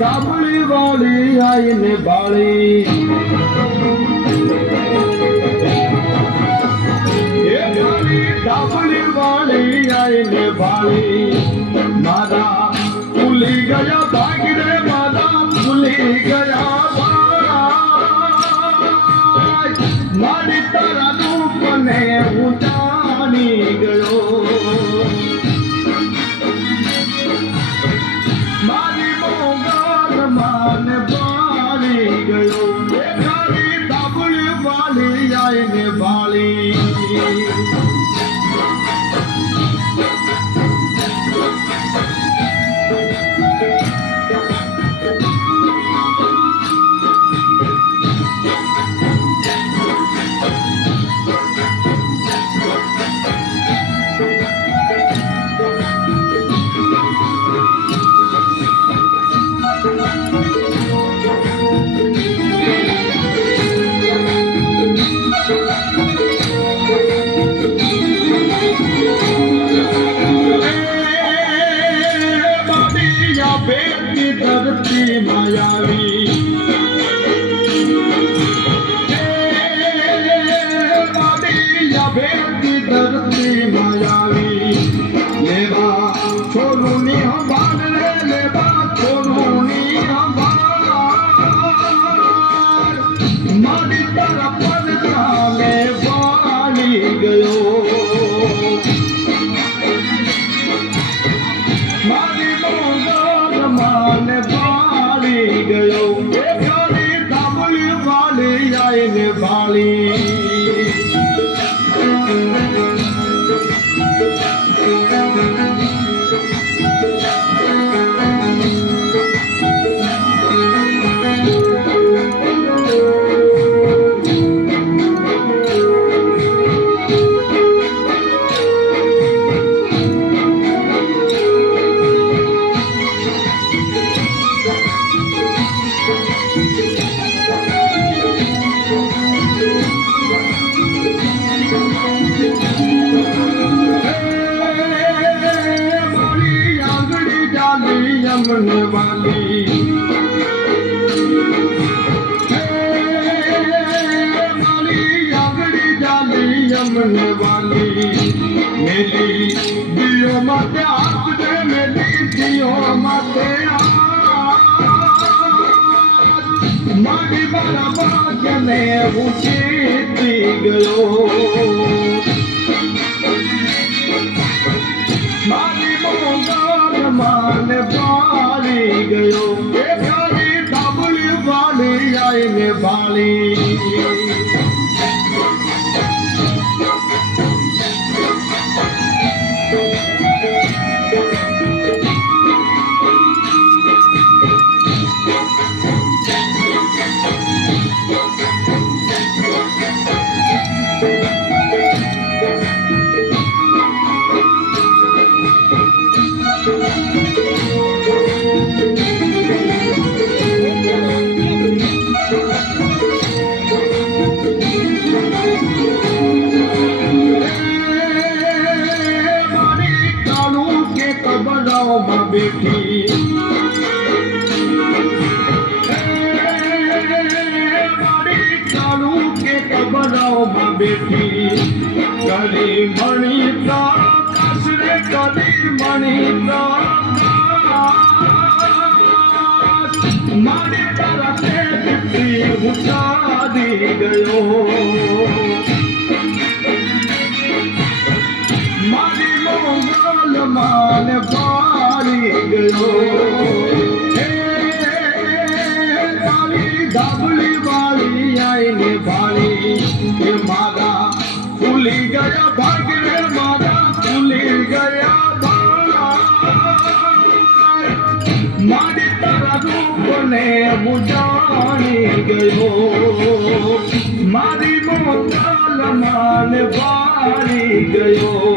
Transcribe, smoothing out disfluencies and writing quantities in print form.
ધાબળી વાળી આઈને બાળી ધાબળી વાળી આઈને બાળી મારા ભૂલી ગયા ભાગ રે મારા ભૂલી ગયા ભાઈ મારી તારા રૂપને હું જાણી ગયો મારી માને બાળી ગયો ખાલી ધાબળી વાળી આઈને બાળી धरती मायावी भेटी धरती मायावी लेवा छोड़ू नी हमार रे लेवा छोड़ू नी हमार मारी तरफ पर जाने वाली गयो मारी मोगार माने बाली गयो खाली ધાબળી વાળી આઈને બાળી यमन वाली माली आगड़ी जाली यमन वाली मेरी दियो माते हाथ दे मेरी दियो माते मारी बारा बाग ने उछीती गयो मारी मोगार मान बाली गयो खाली ધાબળી વાળી આઈને બાળી बेटी मारी कानू के कबराओ माँ बेटी कली मणि कसरे कली मणि मारी तारा बेटी उठा दी गयो मारी मोगल मान बाली गयो ધાબળી વાળી આઈને બાળી એ મારા ભૂલી ગયા ભાગ રે મારા ભૂલી ગયા ભાગ ભાણી ગયો મારી મોગલ માન ભાણી ગયો